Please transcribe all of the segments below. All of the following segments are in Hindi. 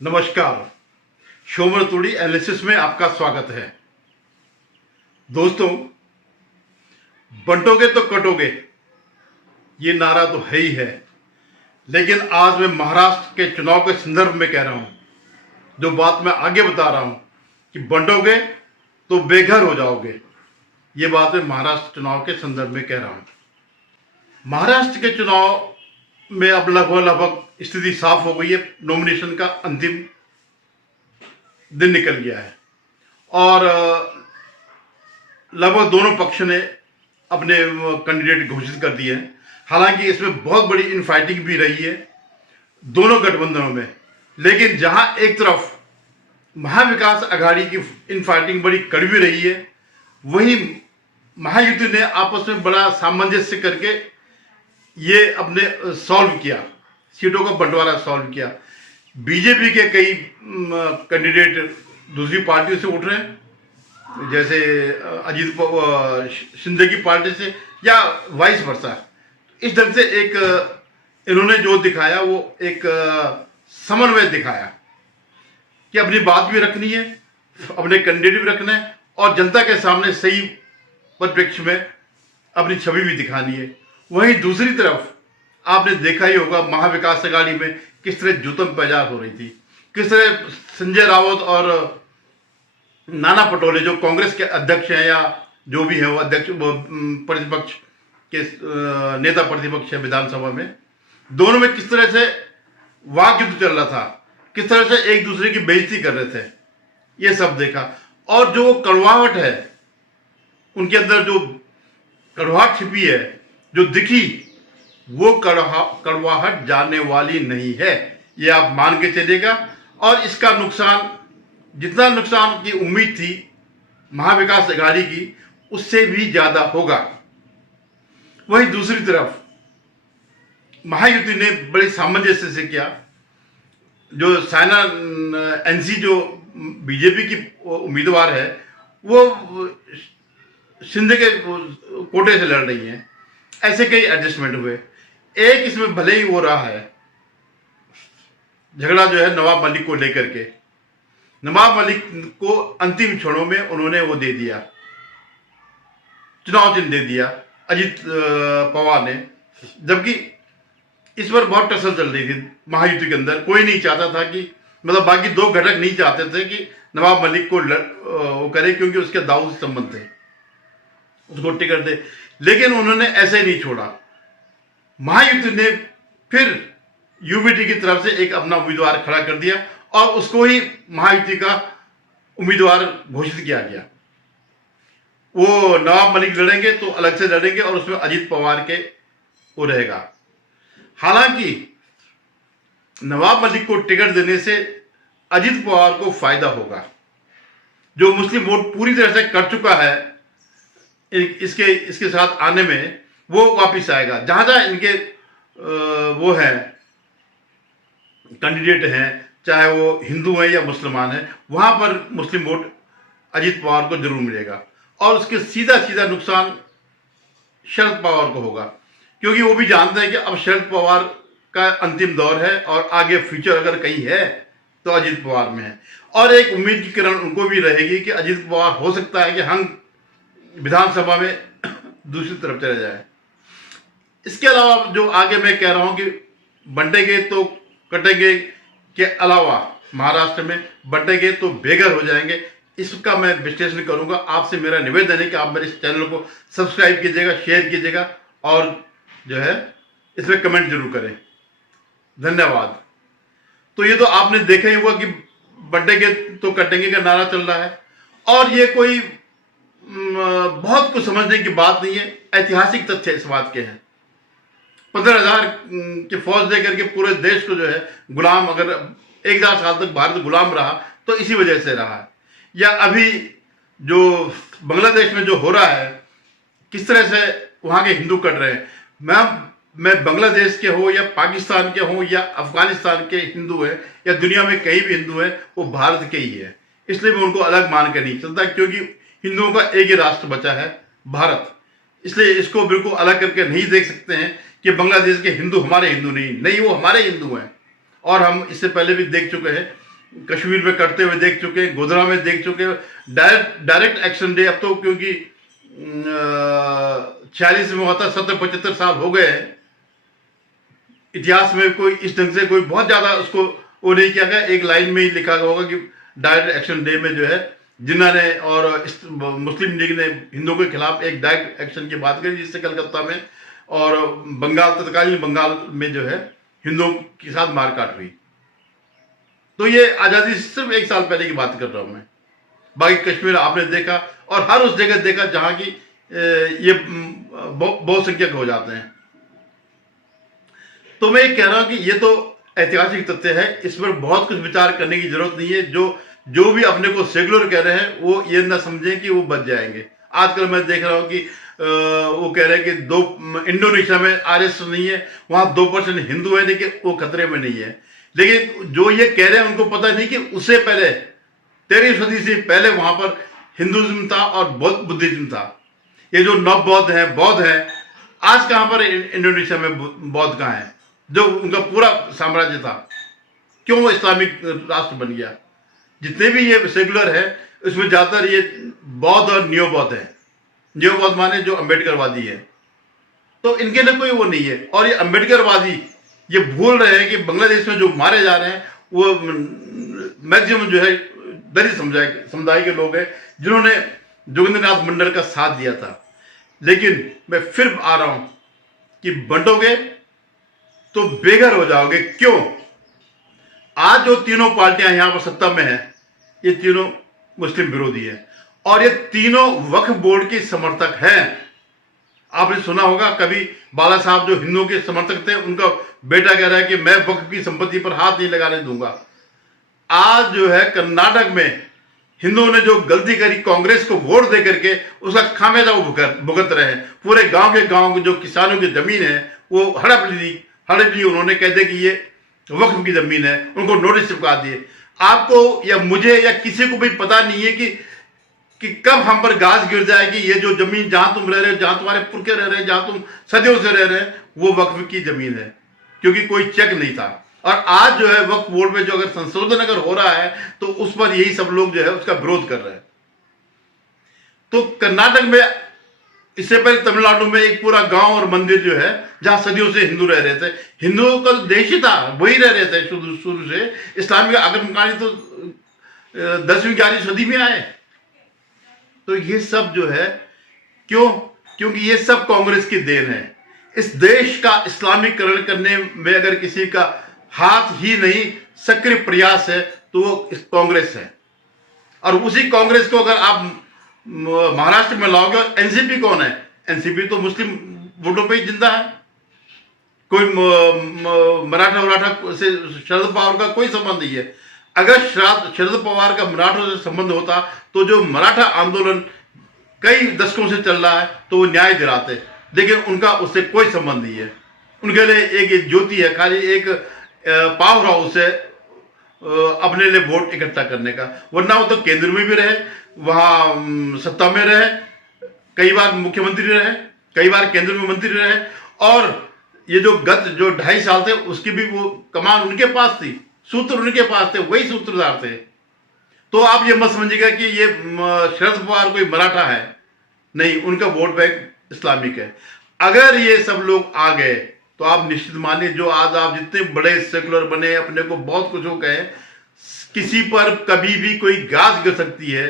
नमस्कार। शोमर तुड़ी एनालिसिस में आपका स्वागत है। दोस्तों, बंटोगे तो कटोगे, ये नारा तो है ही है, लेकिन आज मैं महाराष्ट्र के चुनाव के संदर्भ में कह रहा हूं। जो बात मैं आगे बता रहा हूं कि बंटोगे तो बेघर हो जाओगे, ये बात मैं महाराष्ट्र चुनाव के संदर्भ में कह रहा हूं। महाराष्ट्र के चुनाव में अब लगभग स्थिति साफ हो गई है। नॉमिनेशन का अंतिम दिन निकल गया है और लगभग दोनों पक्ष ने अपने कैंडिडेट घोषित कर दिए हैं। हालांकि इसमें बहुत बड़ी इनफाइटिंग भी रही है दोनों गठबंधनों में, लेकिन जहां एक तरफ महाविकास अघाड़ी की इनफाइटिंग बड़ी कड़वी रही है, वहीं महायुति ने आपस में बड़ा सामंजस्य करके ये अपने सॉल्व किया, सीटों का बंटवारा सॉल्व किया। बीजेपी के कई कैंडिडेट दूसरी पार्टियों से उठ रहे हैं, जैसे अजीत शिंदे की पार्टी से या वाइस वर्सा। इस ढंग से एक इन्होंने जो दिखाया वो एक समन्वय दिखाया कि अपनी बात भी रखनी है, अपने कैंडिडेट भी रखना है और जनता के सामने सही परिप्रेक्ष्य में अपनी छवि भी दिखानी है। वहीं दूसरी तरफ आपने देखा ही होगा महाविकास अघाड़ी में किस तरह जूतम पैजार हो रही थी, किस तरह संजय राउत और नाना पटोले जो कांग्रेस के अध्यक्ष हैं या जो भी हैं वो अध्यक्ष प्रतिपक्ष के नेता प्रतिपक्ष है विधानसभा में, दोनों में किस तरह से वाक युद्ध चल रहा था, किस तरह से एक दूसरे की बेइज्जती कर रहे थे, ये सब देखा। और जो कड़वाहट है उनके अंदर, जो कड़वाहट छिपी है, जो दिखी, वो कड़वाहट जाने वाली नहीं है, ये आप मान के चलिएगा। और इसका नुकसान, जितना नुकसान की उम्मीद थी महाविकास अघाड़ी की, उससे भी ज्यादा होगा। वहीं दूसरी तरफ महायुति ने बड़े सामंजस्य से किया। जो सायना एनसी जो बीजेपी की उम्मीदवार है, वो शिंदे के कोटे से लड़ रही हैं। ऐसे कई एडजस्टमेंट हुए। एक इसमें भले ही वो रहा है झगड़ा जो है नवाब मलिक को लेकर के। नवाब मलिक को अंतिम क्षणों में उन्होंने वो दे दिया, चुनाव चिन्ह दे दिया अजीत पवार ने, जबकि इस पर बहुत टसल चल रही थी महायुति के अंदर। कोई नहीं चाहता था कि, मतलब बाकी दो घटक नहीं चाहते थे कि नवाब मलिक को वो करे, क्योंकि उसके दाऊद से संबंध थे, उसको टिकट दे। लेकिन उन्होंने ऐसे ही नहीं छोड़ा। महायुति ने फिर यूबीटी की तरफ से एक अपना उम्मीदवार खड़ा कर दिया और उसको ही महायुति का उम्मीदवार घोषित किया गया। वो नवाब मलिक लड़ेंगे तो अलग से लड़ेंगे और उसमें अजीत पवार के वो रहेगा। हालांकि नवाब मलिक को टिकट देने से अजीत पवार को फायदा होगा। जो मुस्लिम वोट पूरी तरह से कट चुका है इसके साथ आने में, वो वापिस आएगा। जहां जहां इनके वो है कैंडिडेट हैं, चाहे वो हिंदू हैं या मुसलमान हैं, वहां पर मुस्लिम वोट अजीत पवार को जरूर मिलेगा और उसके सीधा सीधा नुकसान शरद पवार को होगा, क्योंकि वो भी जानते हैं कि अब शरद पवार का अंतिम दौर है और आगे फ्यूचर अगर कहीं है तो अजीत पवार में है। और एक उम्मीद की किरण उनको भी रहेगी कि अजीत पवार हो सकता है कि हम विधानसभा में दूसरी तरफ चले जाए। इसके अलावा जो आगे मैं कह रहा हूं कि बंटेंगे तो कटेंगे के अलावा महाराष्ट्र में बंटेंगे तो बेघर हो जाएंगे, इसका मैं विश्लेषण करूंगा। आपसे मेरा निवेदन है कि आप मेरे इस चैनल को सब्सक्राइब कीजिएगा, शेयर कीजिएगा और जो है इसमें कमेंट जरूर करें। धन्यवाद। तो ये तो आपने देखा ही होगा कि बंटेंगे तो कटेंगे का नारा चल रहा है और ये कोई बहुत कुछ समझने की बात नहीं है। ऐतिहासिक तथ्य इस बात के हैं। 15,000 की फौज देकर के पूरे देश को जो है गुलाम, अगर 1,000 साल तक भारत गुलाम रहा तो इसी वजह से रहा है। या अभी जो बांग्लादेश में जो हो रहा है, किस तरह से वहां के हिंदू कट रहे हैं। मैं बांग्लादेश के हो या पाकिस्तान के हो या अफगानिस्तान के हिंदू है या दुनिया में कहीं भी हिंदू है, वो भारत के ही है। इसलिए मैं उनको अलग मान के नहीं चलता, क्योंकि हिंदुओं का एक ही राष्ट्र बचा है, भारत। इसलिए इसको बिल्कुल अलग करके नहीं देख सकते हैं कि बांग्लादेश के हिंदू हमारे हिंदू नहीं, वो हमारे हिंदू हैं। और हम इससे पहले भी देख चुके हैं कश्मीर में करते हुए देख चुके हैं, गोधरा में देख चुके हैं, डायरेक्ट एक्शन डे। अब तो क्योंकि 46 में होता, 70-75 साल हो गए हैं, इतिहास में कोई इस ढंग से कोई बहुत ज्यादा उसको वो नहीं किया गया। एक लाइन में ही लिखा गया होगा कि डायरेक्ट एक्शन डे में जो है जिन्ना ने और मुस्लिम लीग ने हिंदुओं के खिलाफ एक डायरेक्ट एक्शन की बात करी, जिससे कलकत्ता में और बंगाल, तत्कालीन बंगाल में जो है हिंदुओं के साथ मारकाट हुई। तो ये आजादी से सिर्फ 1 साल पहले की बात कर रहा हूं मैं। बाकी कश्मीर आपने देखा और हर उस जगह देखा जहां की ये बहुसंख्यक हो जाते हैं। तो मैं ये कह रहा हूं कि ये तो ऐतिहासिक तथ्य है, इस पर बहुत कुछ विचार करने की जरूरत नहीं है। जो भी अपने को सेकुलर कह रहे हैं वो ये ना समझें कि वो बच जाएंगे। आजकल मैं देख रहा हूं कि वो कह रहे हैं कि इंडोनेशिया में आरएसएस नहीं है, वहां 2% हिंदू है, लेकिन वो खतरे में नहीं है। लेकिन जो ये कह रहे हैं उनको पता नहीं कि उससे पहले 13वीं सदी से पहले वहां पर हिंदुइज्म था और बुद्धिज्म था। ये जो नव बौद्ध है, आज कहां पर इंडोनेशिया में बौद्ध कहां है, जो उनका पूरा साम्राज्य था? क्यों वो इस्लामिक राष्ट्र बन गया? जितने भी ये सेकुलर है उसमें ज्यादातर ये बौद्ध और न्यो बौद्ध है। न्यो बौद्ध माने जो अम्बेडकरवादी है, तो इनके लिए कोई वो नहीं है। और ये अम्बेडकरवादी ये भूल रहे हैं कि बांग्लादेश में जो मारे जा रहे हैं वो मैक्सिमम जो है दलित समुदाय के लोग हैं, जिन्होंने जोगिंद्रनाथ मंडल का साथ दिया था। लेकिन मैं फिर आ रहा हूं कि बंटोगे तो बेघर हो जाओगे। क्यों? आज जो तीनों पार्टियां यहां पर सत्ता में है, ये तीनों मुस्लिम विरोधी है और ये तीनों वक्फ बोर्ड के समर्थक हैं। आपने सुना होगा कभी बाला साहब जो हिंदुओं के समर्थक थे, उनका बेटा कह रहा है कि मैं वक्फ की संपत्ति पर हाथ नहीं लगाने दूंगा। आज जो है कर्नाटक में हिंदुओं ने जो गलती करी, कांग्रेस को वोट दे करके उसका खामियाजा वो भुगत रहे हैं। पूरे गांव के जो किसानों की जमीन है वो हड़प ली उन्होंने, कहते कि ये वक्फ की जमीन है, उनको नोटिस चिपका दिए। आपको या मुझे या किसी को भी पता नहीं है कि कब हम पर गाज गिर जाएगी। ये जो जमीन जहां तुम रह रहे हो, जहां तुम्हारे पुरखे रह रहे हैं, जहां तुम सदियों से रह रहे हैं, वो वक्फ की जमीन है, क्योंकि कोई चेक नहीं था। और आज जो है वक्फ बोर्ड में जो अगर संशोधन अगर हो रहा है तो उस पर यही सब लोग जो है उसका विरोध कर रहे हैं। तो कर्नाटक में, इससे पहले तमिलनाडु में एक पूरा गांव और मंदिर जो है जहां सदियों से हिंदू रह रहे थे, हिंदुओं का देश ही था, वही रह रहे थे शुरू से। इस्लामिक आक्रमणकारी तो 10वीं-11वीं सदी में आए। तो ये सब जो है क्यों? क्योंकि ये सब कांग्रेस की देन है। इस देश का इस्लामीकरण करने में अगर किसी का हाथ ही नहीं सक्रिय प्रयास है तो वो कांग्रेस है। और उसी कांग्रेस को अगर आप महाराष्ट्र में लाओगे, एनसीपी कौन है? एनसीपी तो मुस्लिम वोटों पे ही जिंदा है। कोई मराठा से शरद पवार का कोई संबंध नहीं है। अगर शरद पवार का मराठों से संबंध होता तो जो मराठा आंदोलन कई दशकों से चल रहा है तो वो न्याय दिलाते, लेकिन उनका उससे कोई संबंध नहीं है। उनके लिए एक ज्योति है, खाली एक पावर हाउस है अपने लिए वोट इकट्ठा करने का। वरना वो तो केंद्र में भी रहे, वहां सत्ता में रहे, कई बार मुख्यमंत्री रहे, कई बार केंद्र में मंत्री रहे, और ये जो गत जो 2.5 साल थे उसकी भी वो कमान उनके पास थी, सूत्र उनके पास थे, वही सूत्रधार थे। तो आप ये मत समझिएगा कि ये शरद पवार कोई मराठा है, नहीं, उनका वोट बैंक इस्लामिक है। अगर ये सब लोग आ गए तो आप निश्चित मानिए, जो आज आप जितने बड़े सेकुलर बने, अपने को बहुत कुछ हो गए, किसी पर कभी भी कोई गाज गिर सकती है।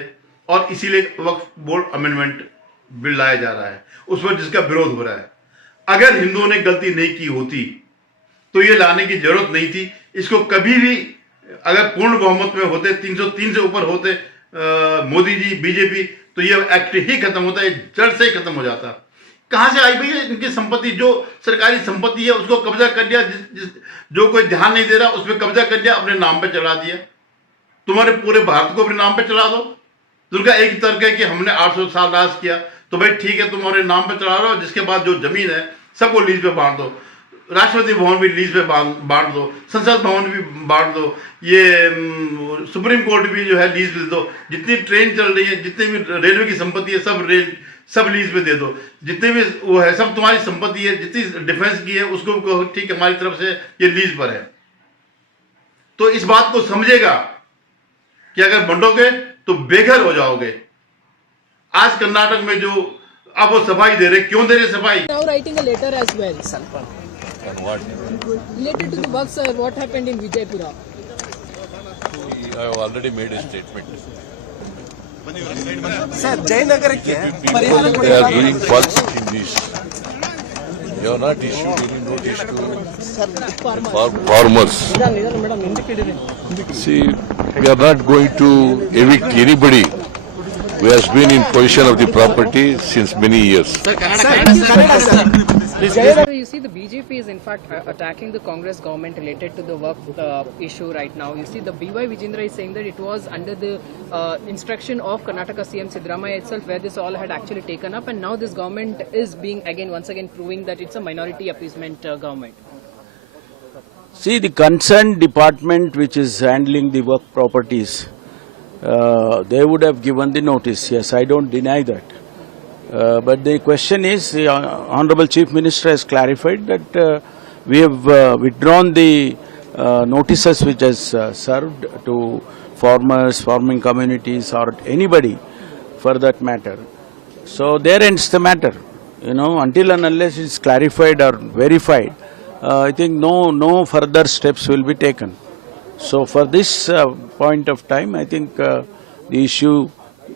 और इसीलिए वक्फ बोर्ड अमेंडमेंट बिल लाया जा रहा है, उस पर जिसका विरोध हो रहा है। अगर हिंदुओं ने गलती नहीं की होती तो ये लाने की जरूरत नहीं थी। इसको कभी भी अगर पूर्ण बहुमत में होते, 303 से ऊपर होते मोदी जी, बीजेपी, तो ये एक्ट ही खत्म होता है, जड़ से ही खत्म हो जाता। कहां से आई भैया इनकी संपत्ति? जो सरकारी संपत्ति है उसको कब्जा कर लिया, जो कोई ध्यान नहीं दे रहा उसमें कब्जा कर लिया, अपने नाम पे चढ़ा दिया। तुम्हारे पूरे भारत को अपने नाम पे चढ़ा दो। तो उनका एक तर्क है कि हमने 800 साल राज किया, तो भाई ठीक है, तुम्हारे नाम पे चढ़ा रहा हो, जिसके बाद जो जमीन है सबको लीज पे बांट दो, राष्ट्रपति भवन भी लीज पे बांट दो, संसद भवन भी बांट दो, ये सुप्रीम कोर्ट भी जो है लीज पे दे दो, जितनी ट्रेन चल रही है, जितनी भी रेलवे की संपत्ति है, सब लीज पे दे दो, जितने भी वो है सब तुम्हारी संपत्ति है, जितनी डिफेंस की है उसको ठीक है, हमारी तरफ से ये लीज पर है। तो इस बात को समझेगा कि अगर बंटोगे तो बेघर हो जाओगे। आज कर्नाटक में जो अब वो सफाई दे रहे, क्यों दे रहे सफाई? Now writing a letter as well. And what? Related to the work, sir, what happened in Vijaypura? I have already made a statement. Sir ಜಯನಗರಕ್ಕೆ ಪರಿಹಾರ They are doing works in this. They have not issued any notice to farmers. See, we are not going to evict anybody who has been in possession of the property since many years. Sir, you see the BJP is in fact attacking the Congress government related to the work issue right now. You see the BY Vijendra is saying that it was under the instruction of Karnataka CM Siddaramaiah itself where this all had actually taken up, and now this government is being once again proving that it's a minority appeasement government. See, the concerned department which is handling the work properties, they would have given the notice. Yes, I don't deny that. But the question is, the Honorable Chief Minister has clarified that we have withdrawn the notices which has served to farmers, farming communities or anybody for that matter. So there ends the matter. You know, until and unless it's clarified or verified, I think no further steps will be taken. So for this point of time, I think the issue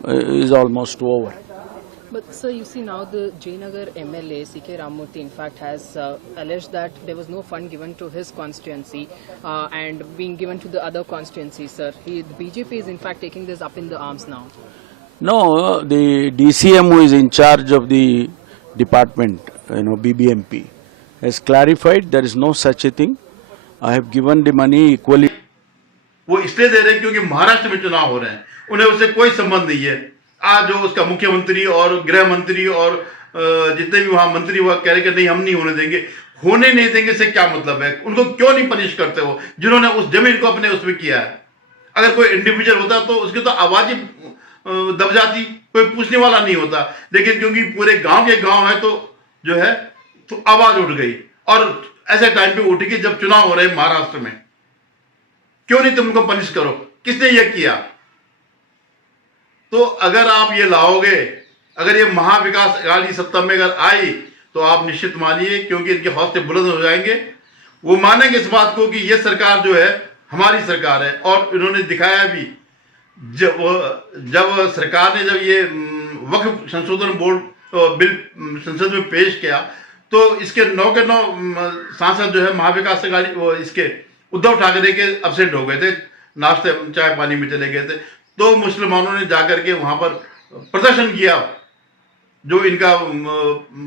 is almost over. But sir, you see now the Jayanagar MLA C.K. Ramamurthy in fact has alleged that there was no fund given to his constituency and being given to the other constituencies, sir. The BJP is in fact taking this up in the arms now. No, the DCM who is in charge of the department, BBMP, has clarified there is no such a thing. I have given the money equally. वो इसलिए दे रहे हैं क्योंकि महाराष्ट्र में चुनाव हो रहे हैं, उन्हें उससे कोई संबंध नहीं है। आज जो उसका मुख्यमंत्री और गृह मंत्री और जितने भी वहां मंत्री हुआ कह रहे कि नहीं हम नहीं होने देंगे, होने नहीं देंगे से क्या मतलब है? उनको क्यों नहीं पनिश करते हो जिन्होंने उस जमीन को अपने उसमें किया है? अगर कोई इंडिविजुअल होता तो उसकी तो आवाज ही दब जाती, कोई पूछने वाला नहीं होता। लेकिन क्योंकि पूरे गांव के गांव है तो जो है तो आवाज उठ गई, और ऐसे टाइम पे उठी कि जब चुनाव हो रहे हैं महाराष्ट्र में। क्यों नहीं तुम उनको पनिश करो? किसने ये किया? तो अगर आप ये लाओगे, अगर ये महाविकास अघाड़ी सत्ता में अगर आई तो आप निश्चित मानिए, क्योंकि इनके हौसले बुलंद हो जाएंगे, वो मानेंगे इस बात को कि ये सरकार जो है हमारी सरकार है। और इन्होंने दिखाया भी, जब सरकार ने जब ये वक्फ संशोधन बोर्ड बिल संसद में पेश किया तो इसके 9 के 9 सांसद जो है महाविकास अघाड़ी इसके उद्धव ठाकरे के एब्सेंट हो गए थे, नाश्ते चाय पानी में चले गए थे। तो मुसलमानों ने जाकर के वहां पर प्रदर्शन किया, जो इनका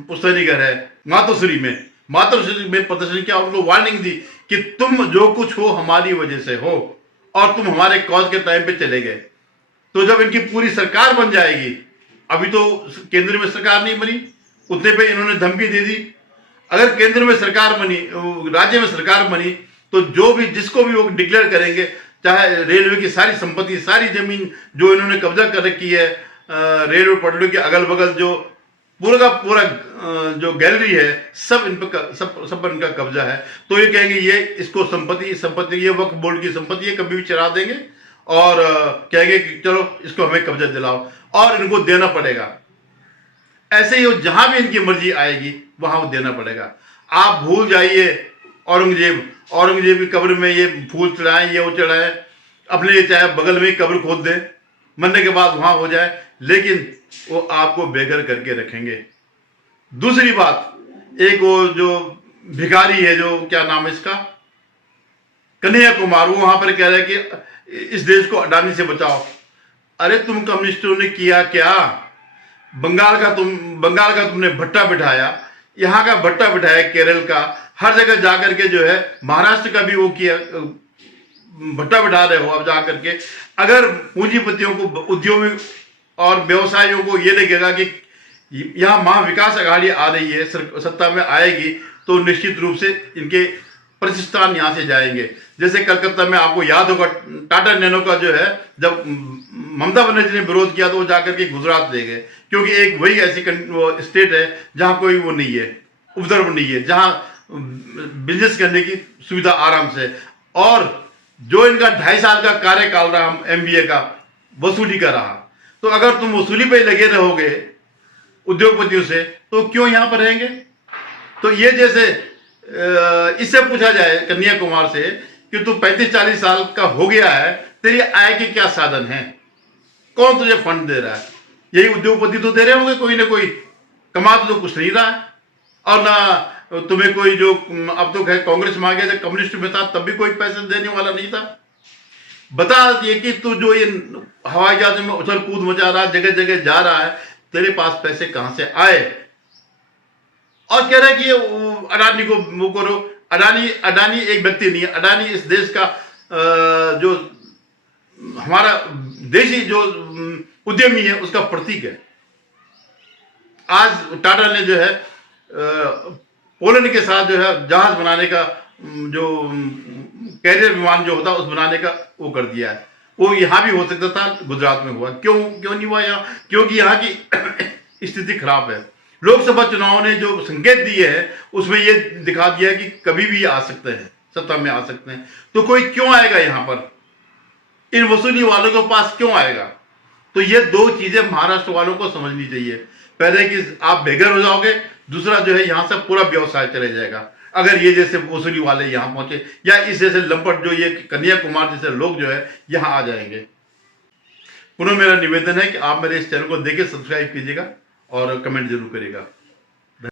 पुस्तैनी घर है मातोश्री में प्रदर्शन किया, उनको वार्निंग दी कि तुम जो कुछ हो हमारी वजह से हो और तुम हमारे कॉज के टाइम पे चले गए। तो जब इनकी पूरी सरकार बन जाएगी, अभी तो केंद्र में सरकार नहीं बनी, उतने पे इन्होंने धमकी दे दी। अगर केंद्र में सरकार बनी, राज्य में सरकार बनी, तो जो भी जिसको भी वो डिक्लेयर करेंगे, चाहे रेलवे की सारी संपत्ति, सारी जमीन जो इन्होंने कब्जा कर रखी है, रेलवे पटरी के अगल बगल जो पूरा का पूरा जो गैलरी है, सब इन पर सब पर इनका कब्जा है। तो ये कहेंगे ये इसको संपत्ति ये वक्फ बोर्ड की संपत्ति है, कभी भी चरा देंगे और कहेंगे कि चलो इसको हमें कब्जा दिलाओ, और इनको देना पड़ेगा। ऐसे ही जहां भी इनकी मर्जी आएगी वहां वो देना पड़ेगा। आप भूल जाइए औरंगजेब की कब्र में ये फूल चढ़ाएं, ये वो चढ़ाएं, अपने लिए चाहे बगल में कब्र खोद दें, मरने के बाद वहां हो जाए, लेकिन वो आपको बेघर करके रखेंगे। दूसरी बात, एक वो जो भिखारी है, जो क्या नाम है इसका, कन्हैया कुमार, वो वहां पर कह रहे हैं कि इस देश को अडानी से बचाओ। अरे तुम कम्युनिस्टों ने किया क्या? बंगाल का तुमने भट्टा बिठाया, यहाँ का भट्टा बिठाया, केरल का, हर जगह जाकर के जो है महाराष्ट्र का भी वो किया, भट्टा बिठा रहे हो आप जाकर के। अगर पूंजीपतियों को, उद्योगी और व्यवसायियों को ये लगेगा कि यहाँ महाविकास अघाड़ी आ रही है, सत्ता में आएगी, तो निश्चित रूप से इनके प्रतिष्ठान यहाँ से जाएंगे। जैसे कलकत्ता में आपको याद होगा टाटा नैनो का जो है, जब ममता बनर्जी ने विरोध किया तो वो जाकर के गुजरात ले गए, क्योंकि एक वही ऐसी स्टेट है जहां कोई वो नहीं है, उपद्रव नहीं है, जहां बिजनेस करने की सुविधा आराम से। और जो इनका 2.5 साल का कार्यकाल रहा एमबीए का, वसूली का रहा, तो अगर तुम वसूली पे लगे रहोगे उद्योगपतियों से, तो क्यों यहां पर रहेंगे? तो ये जैसे इससे पूछा जाए कन्हैया कुमार से कि तू 35-40 साल का हो गया है, तेरी आय के क्या साधन हैं, कौन तुझे फंड दे रहा है? यही उद्योगपति तो दे रहे होंगे, कोई ना कोई। कमा तो कुछ नहीं रहा है, और ना तुम्हें कोई जो अब तो कांग्रेस में आ गया, जब कम्युनिस्ट में था तब भी कोई पैसे देने वाला नहीं था। बता दिए कि तू जो ये हवाई जहाज में उछल कूद मचा रहा है, जगह जगह जा रहा है, तेरे पास पैसे कहां से आए? और कह रहा है कि ये अडानी को वो करो। अडानी एक व्यक्ति नहीं है, अडानी इस देश का जो हमारा देशी जो उद्यमी है उसका प्रतीक है। आज टाटा ने जो है पोलैंड के साथ जो है जहाज बनाने का जो कैरियर विमान जो होता है उस बनाने का वो कर दिया है। वो यहां भी हो सकता था, गुजरात में हुआ, क्यों नहीं हुआ यहां? क्योंकि यहां की स्थिति खराब है। लोकसभा चुनाव ने जो संकेत दिए हैं उसमें ये दिखा दिया है कि कभी भी आ सकते हैं, सत्ता में आ सकते हैं। तो कोई क्यों आएगा यहां पर? इन वसूली वालों के पास क्यों आएगा? तो ये दो चीजें महाराष्ट्र वालों को समझनी चाहिए। पहले कि आप बेघर हो जाओगे, दूसरा जो है यहां से पूरा व्यवसाय चले जाएगा अगर ये जैसे वसूली वाले यहां पहुंचे, या इस जैसे लंपट जो ये कन्हैया कुमार जैसे लोग जो है यहां आ जाएंगे। पुनः मेरा निवेदन है कि आप मेरे इस चैनल को देखिए, सब्सक्राइब कीजिएगा और कमेंट जरूर करिएगा।